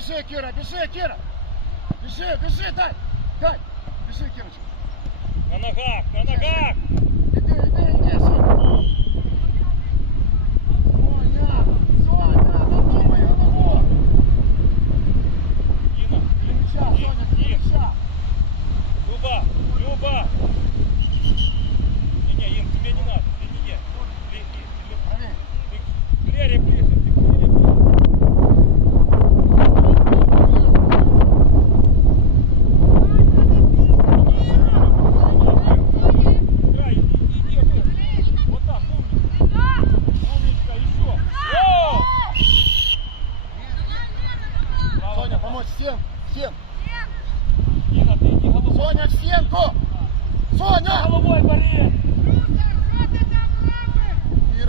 Біжи, Кіра, біжи, Кіра! Біжи, біжи, дай! Дай! Біжи, Кірочка! На ногах, на ногах! Іди, іди,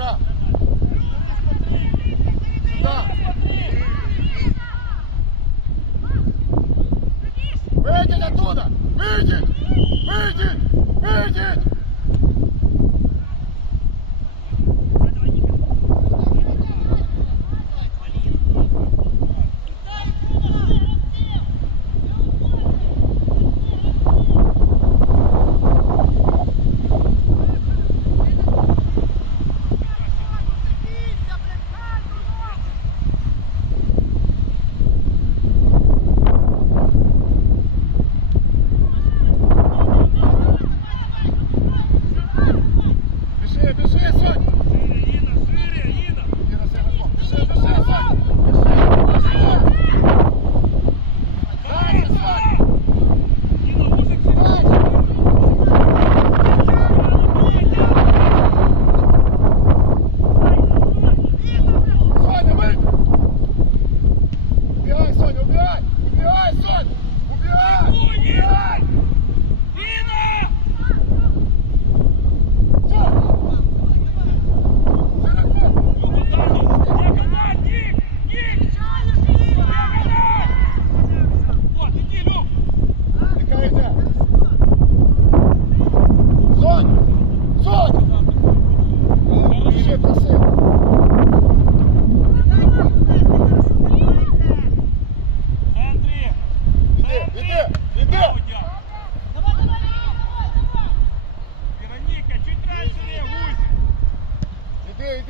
Кира! Сюда! Выйдите оттуда! Выйдите! Выйдите! Выйдите!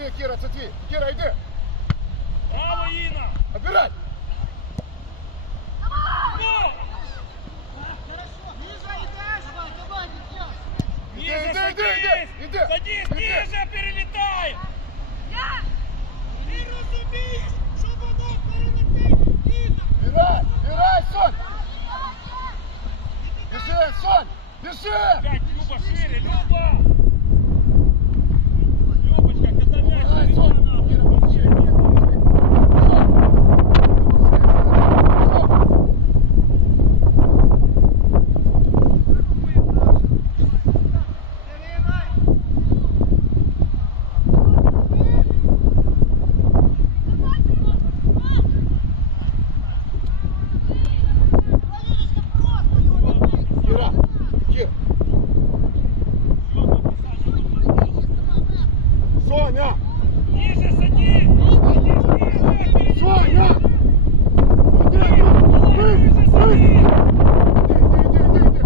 Іди, іди, Кіра, це твій! Кіра, йди! Браво, Инна! Обирай! Гол! Іди, Ниже іди, садись! іди, іди, іди! Садись, Іди. ниже перелетай! Ти розумієш, що воно перелетить ниже! Бирай! Бирай, Сонь! Біжи, Сонь! Біжи! Опять, Люба, шире, Люба! Любочка, когда мяч Бирай, перед Сонь! нами. Кіра, помочи! Сонь! Кіра! Кір! Соня! Ниже садись! Садись ниже! перед Соня! нами. Іди, іди! Ниже садись! Іди, іди, іди!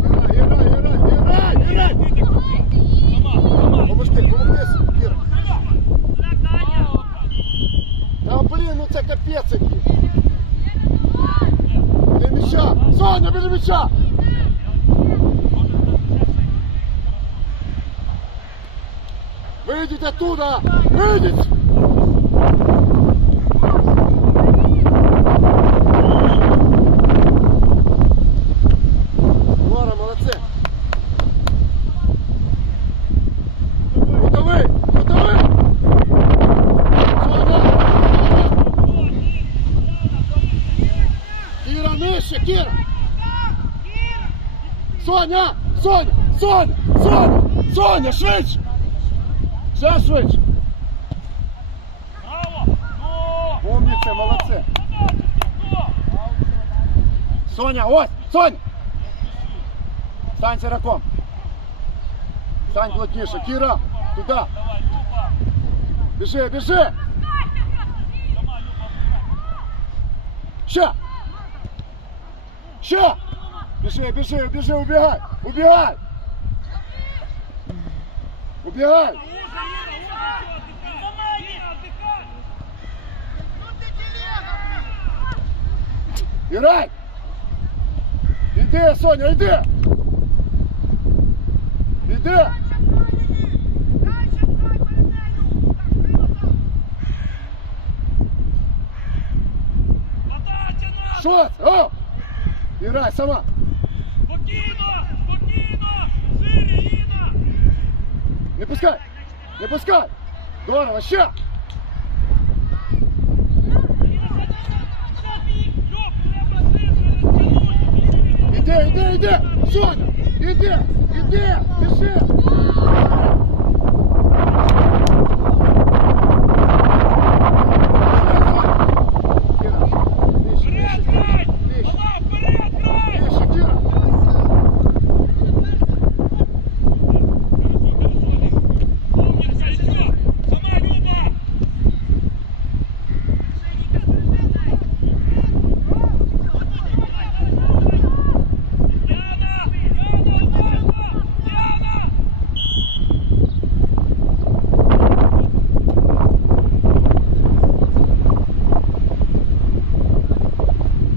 Грай, грай, грай! Грай, грай! Ти до кінця. Сама, сама. Помогти, помогти, Кіра! Браво. Та блін, ну це капець який! Біля м'яча! Соня, біля м'яча! Выйдите оттуда! Выйдите! Лора, молодцы! Готовы! Готовы! Соня! Кира, нижче, Кира! Соня! Соня! Соня! Соня! Соня, швидше! Ще швидше! Молодці! Соня, ось! Соня! Стань сироком! Стань плотніше! Кіра! Туди! Біжи, біжи! Ще! Ще! Біжи, біжи, біжи, убігай! Убігай! Убігай! Грай! Іди, Соня, іди! Іди! Що? це? О! Іграй сама! Спокійно! Спокійно! Шире, Інна! Не пускай! Не пускай! Здорово, ще! Іди, іди, іди! Соня! Іди! Іди! Біжи! Кіра, нижче, нижче, Вперед, грай! нижче. Мала, вперед, грай! Нижче, Кіра! Умниця, і що? Сама Люба! Діана! Діана, уважно! Діана!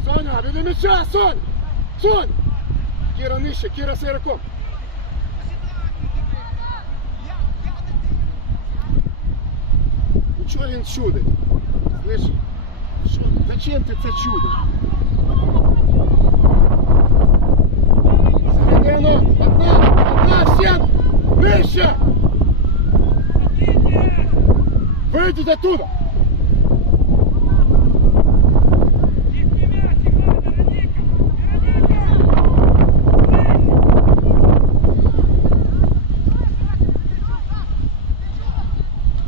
Соня, біля м'яча, Сонь! Сонь! Нижче, Кіра сироком. Ну чого він чудить? Слышь, що, зачем ти це чудиш? Середину, одна, одна, всем, нижче! Вийдіть оттуда! Їхній м'яч, ігра, Вероніка!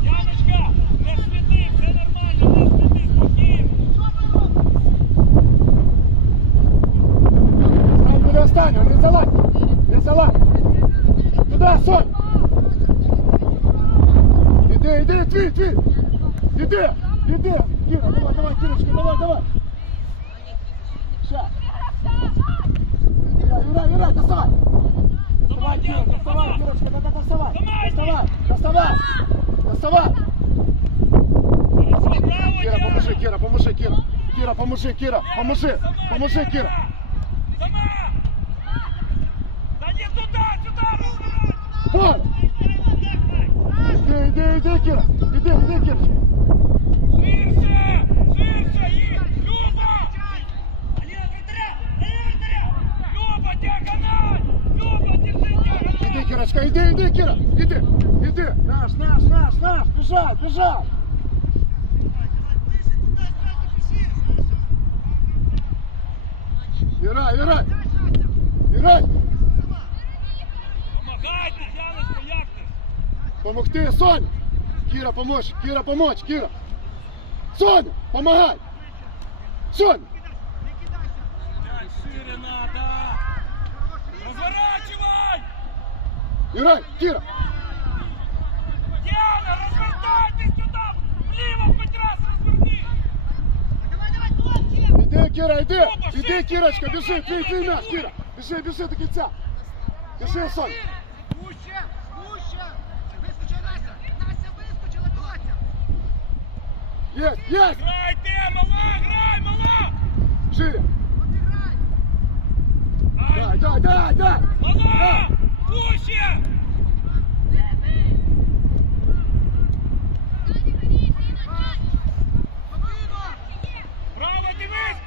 Яночка, не світи, все нормально, не світи, спокійно. Стань біля останнього, не залазь! Не залазь! Туди, Сонь! Іди, іди, твій, твій! Іди, іди! Кіра, давай, давай, Кірочка, давай, давай! Ще! Юра, Юра, Юра, доставай! Доставай, Кіра, доставай, Кірочка, давай, доставай! Доставай, доставай! Діана! поможи, Кіра, поможи, Кіра! Кіра, поможи, Кіра, поможи! Поможи, Кіра! Сама! Да не туда, сюда, руку! Вон! Іди, іди, іди, Кіра! Іди, іди, Кірочка! Ширше! Ширше! І... Люба! Люба, диагональ! Люба, держи Іди, диагональ! Кірочка, іди, іди, Кіра! Іди, іди! Наш, наш, наш, наш! Біжай, біжай! Іграй, іграй! Іграй! Помагайте, Яночка, як ти? Помогти, Соня! Кіра, помочь! Кіра, помочь! Кіра! Соня, помагай! Соня! Блядь, шире надо! Разворачивай! Іграй, Кіра! Диана, развертайтесь сюда! Влево хоть раз разверни! Іди, Кіра, іди! Іди, Кірочка, біжи, твій, твій м'яч, Кіра! Біжи, біжи до кінця! Біжи, Соня! Вуще! Вуще! Вискочи, Настя! Настя вискочила, Доця! Єсть, єсть! Грайте, мала, грай, мала! Шире! Ай, Дай, дай, дай, дай! мала!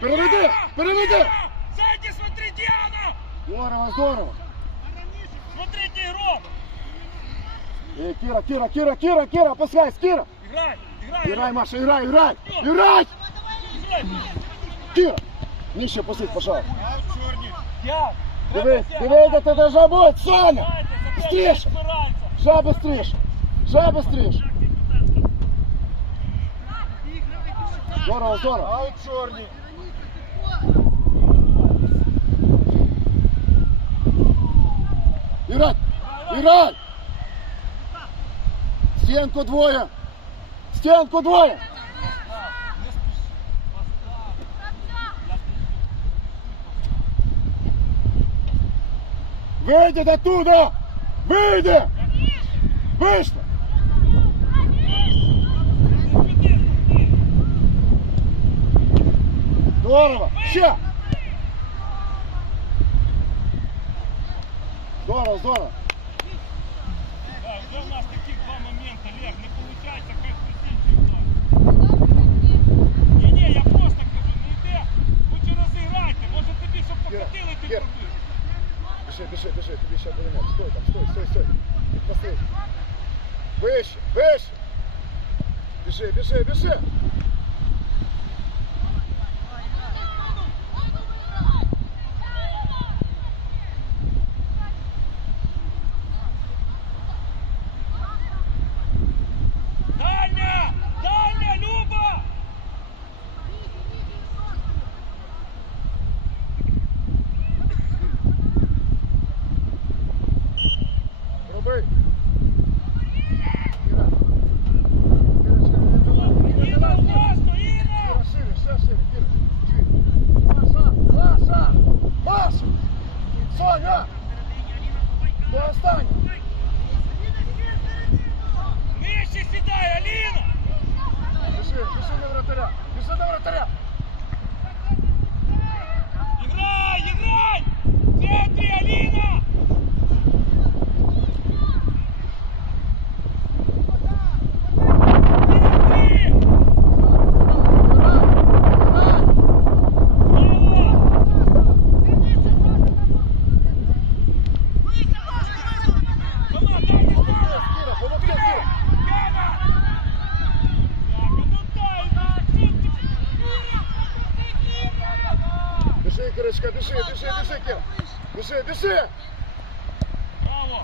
Переведи, переведи! Сзади смотри, Диана! Здорово, здорово! Смотрите игру! Е, Кіра, Кіра, Кіра, Кіра, Кіра, опускайся, Кіра! Играй, играй! Играй, Маша, играй, играй! Играй! Кира! Нижче пустить, пожалуйста. Я! Дивись, дивись, де ти должна бути, Соня! Быстрее! Збирається! Ша быстрее! Ша быстрее! Здорово, здорово! Аут чорні! Играть! Играть! Стенку двое! Стенку двое! Вийди до туда! Вийди! Вийшли! Здорово! Ще! Здорово, здорово! Да, в нас таких два моменти, Олег, не виходить, хай хтось Ні, ні, я просто кажу, не йде, лучше розіграйте, може тобі, щоб покатили, ти пробив. Біжи, дыши, біжи, тебе сейчас м'яч. Стой там, стой, стой, стой. Відпусти. Выше, выше. Бежи, бежи, біжи. Дальня! Дальня, Люба! Роби. Кіра. Кірочка, не Іна, забувай. уважно, Іна! Кіра, шире, ще шире, Кіра. Шире. Маша, Маша, Маша. Соня. До останнього. Нижче сідай, Аліна! Біжи, біжи до вратаря. Біжи до вратаря. Играй, играй! В центре, Алина! Смотри! Браво! Сама, дай мне сторону! Кіра, помогти, Кіра. Гена! Так, ну дай, ну, что ты? Кірочка, біжи, біжи, біжи, Кіра. Біжи, біжи. Браво!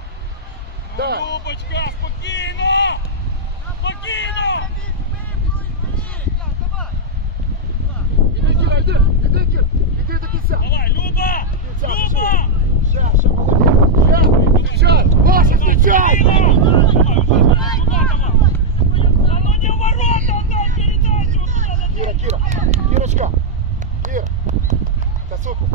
Да. Любочка, спокійно! Спокійно! Іди, Кіра, йди, іди, Кіра. Іди до кінця. Давай, Люба! Кінця, Люба! Ще, ще, молодець. Ще, встречай, Маша, встречай. Давай, давай, давай! Да ну не в ворота отдай передачу! Кіра. Кіра, Кірочка. Та суку.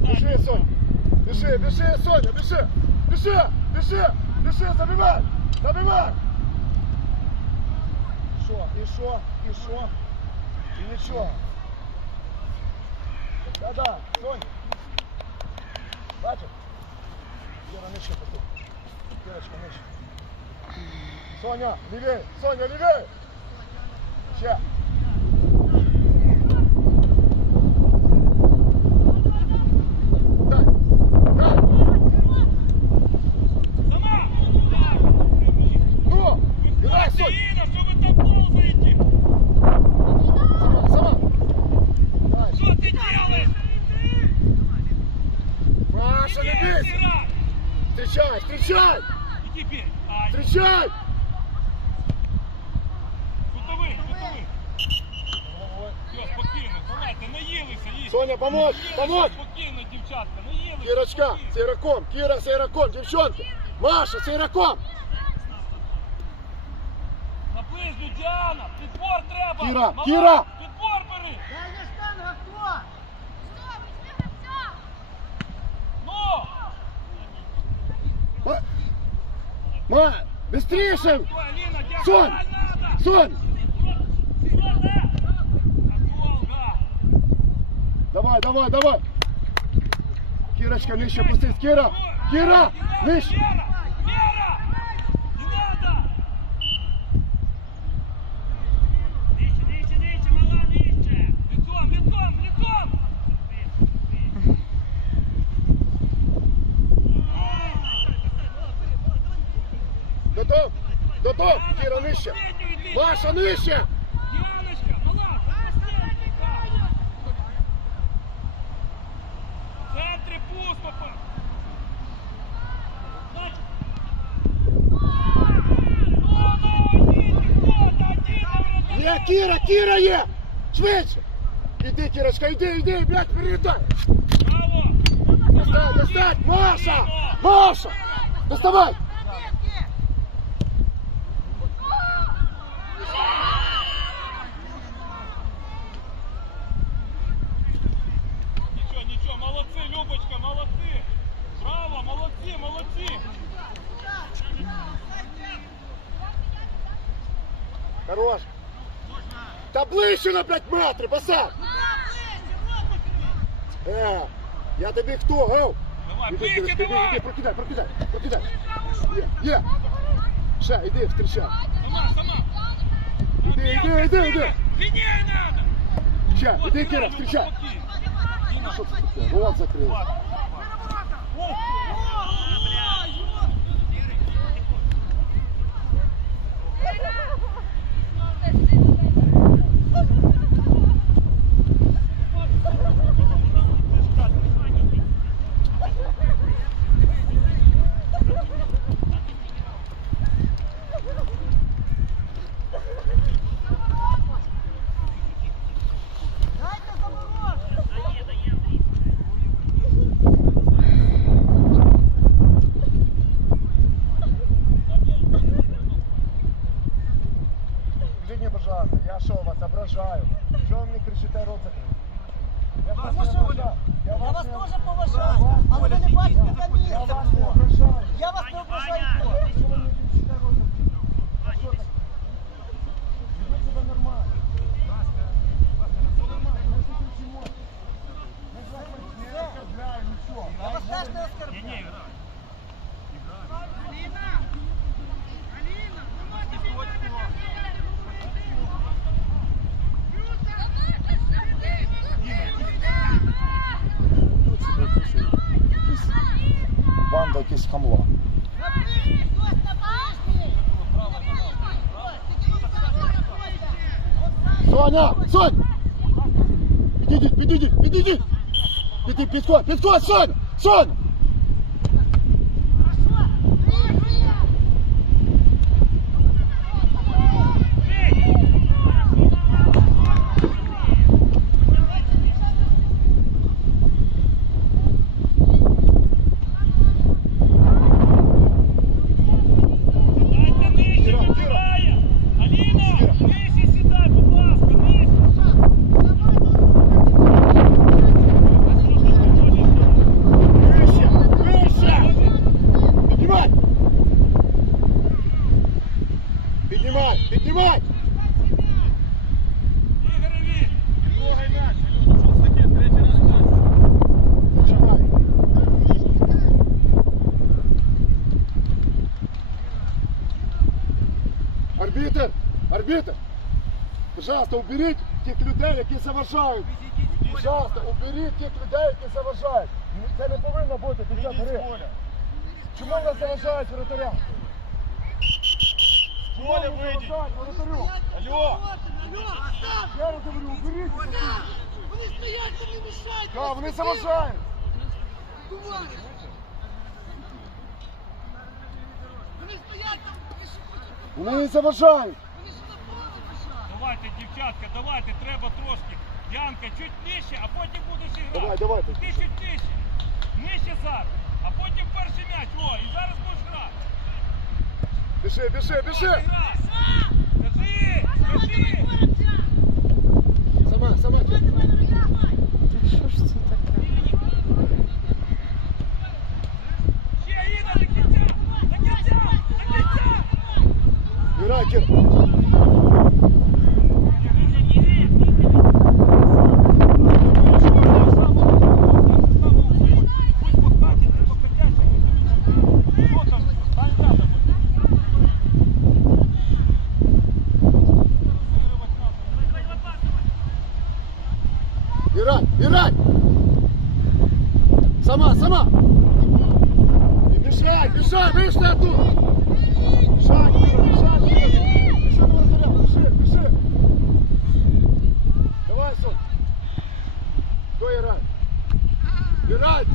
Біжи, Соня. Біжи, біжи, Соня, біжи. Біжи, біжи, біжи, забивай, забивай. Що, і що, і що? І нічого. Да-да, Соня. Бачиш? Кіра, нижче поступ. Кірочка, мышь. Соня, левее! Соня, левее! Ще. Теперь. Ай, встречай. кутовий, кутовий. Все, спокійно, давайте, наїлися, їсть. Соня, помочь, Наїлися, помочь. Спокійно, дівчатка, наїлися. Кирочка, спокійно. с игроком, Кира с игроком, девчонки. Маша с игроком. На ближню, Діана, підбор треба. Кіра, Мала, Кіра. Підбор бери. Ну, Ма, Ма, быстрее. Сон! Аколга. Давай, давай, давай. Кирочка, нижче пустись. Кира, Кира, нижче. Вера, Вера, не надо. Нижче, нижче, нижче, мала, нижче. Лицом, лицом, лицом. Готов, готов. Кира, нижче. Последнюю йди. Маша, нижче. Діаночка, мала, последнюю. В центрі пусто. па. Значить. Ну, ну, один, хто-то, один, на Є, вратаря. Кира, Кира є. Швидше. Іди, Кирочка, іди, іди, блядь, передай. Браво. Достань, достань, Маша, Маша. Доставай. Хорош. Та ближче на 5 метрів, Басар! Е, я тобі хто, гев? Давай, іди, давай! іди, прокидай, прокидай, прокидай. Є, є. Ще, іди, встречай. Сама, сама! Іди, іди, іди, іди. Длиннее надо! Ще, іди, Кіра, ну. Що це таке? Рот закрив. О, Дайте заморозку! Скажіть мені, пожалуйста, я що, вас ображаю? Чого ви мені кричите рот закрив? Я ж Тому вас що не ви- ображаю. Я вас не- теж поважаю, але ви не бачите Я місця вас не було. ображаю. Я вас не ображаю. Що ви мені кричите рот закрив? А що таке? Ведіть себе нормально. Все нормально, ми ж не кричимо. Ми ж вас не оскорбляємо, нічого. Я вас теж не Не, оскорбляю. не, играй. Аліна! Аліна! Тут себе якісь, якісь якісь хамла. Соня! Сонь! Підійдіть, підійдіть, підійдіть! Підійдіть, підходь, підходь, Соня! Соня! Пожалуйста, уберіть тих людей, які заважають. Пожалуйста, уберіть тих людей, які заважають. Це не повинно бути під час гри. Чому нас заважають воротарям? Чому Коля, воротарю? Алло! Я говорю, уберіть. їх. Вони стоять, вони мішають! Да, вони заважають. Вони стоять там, Вони заважають. Давайте, дівчатка, давайте, треба трошки. Янка, чуть нижче, а потім будеш іграти. Давай, давай, Ти чуть нижче. Нижче зараз. А потім перший м'яч. О, і зараз будеш грати. Біжи, біжи, біжи. Кажи, кажи. Сама, сама. Що ж це таке? Ще, Іна, до кінця. До кінця, до кінця. Грай, Сама, сама. І Бежай, бежай, вийшли оттуда. Бежай, Кіра, бежай, Кіра. Біжи до вратаря, біжи, біжи. Давай, Сон. Хто грає? Грай.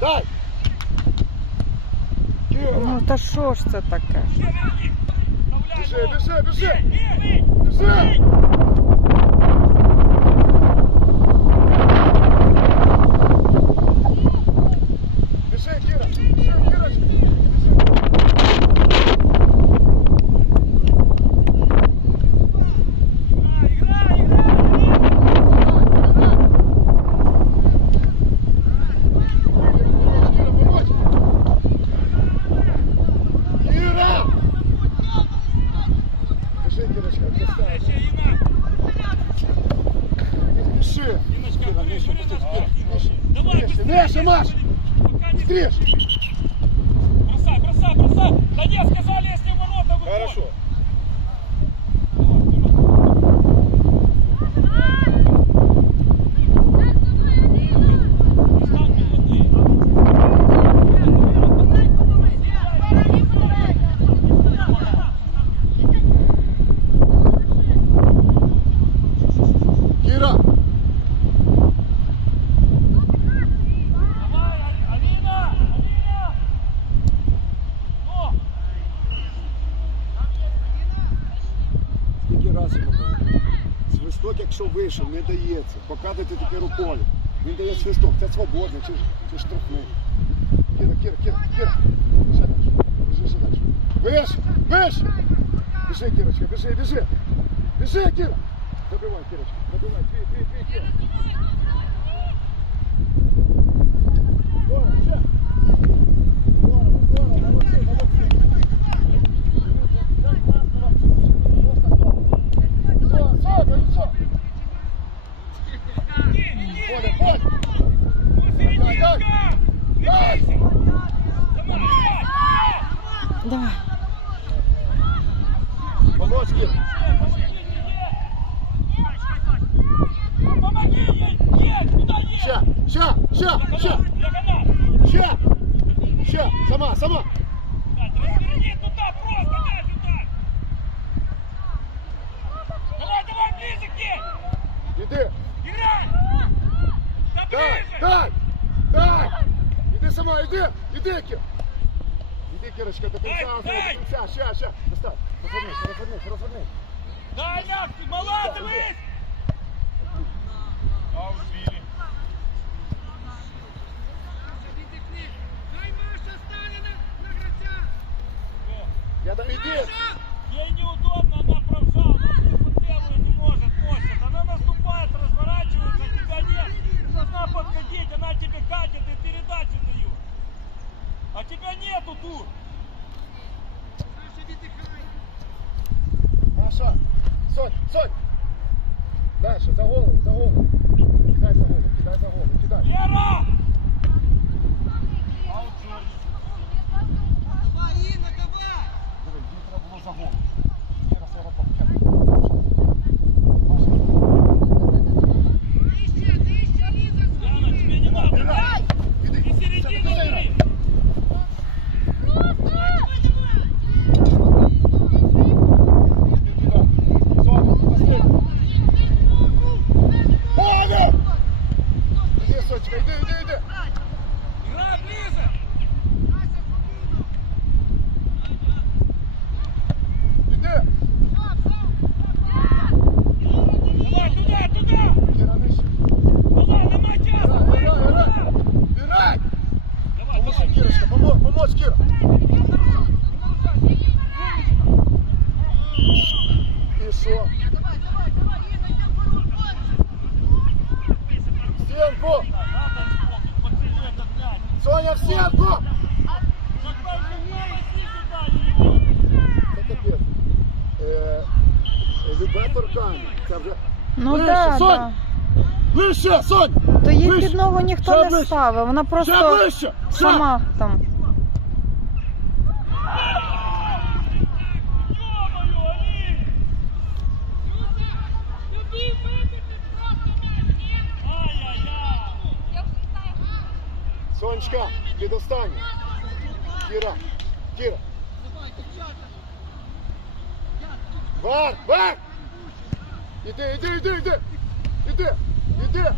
Дай. Кіра. Ну та що ж це таке? Біжи, біжи, біжи. Біжи. Свисток, якщо вийшов, не дається. Показуйте таке рукою. Він дає свисток. Це свободний чи, чи штрафний. Кіра, Кіра, Кіра, Кіра. Біжи, ще далі. Виш! Виш! Біжи, Кірочка, біжи, біжи. Біжи, Кіра. Добивай, Кірочка. Добивай. Дві, дві, дві, Кіра. Здорово, ще. Здорово, здорово, молодці, молодці. Як класно вам. Просто здорово. Все, все, говорю, все. Коля, Коля. Ну, серединка! Не Дай. бойся! Давай, давай! Давай. Помочь, Кир. Помоги ей! Ей! Куда ей? Ща, ща, ща, ща, ща. Сама, сама. Разверни туда, просто дай туда! Давай, давай, ближе к ней! Іди. Играй! Да Дай, ближе! дай, дай. Іди сама, іди, Кир. Іди, Кирочка, до Дай, кінця, до дай. кінця, ща. Дай, ты мала, Я дам, іди. Ей неудобно, она правша, она слепо целую не может, носит. Она наступает, разворачивается, а тебя нет. Ты должна подходить, она тебе катит и передачи дает. А тебя нету тут. Маша, віддихай! Маша, Сонь, Сонь. Дальше, за голову, за голову. Кидай за голову, кидай за голову, кидай. Лера! Давай, Інна, давай! Диви, їй Треба було вибити просто маєш, ні? Сонечка, під останню. Кіра, Кіра. Вар, вар! Іди, іди, іди, іди! Іди, іди!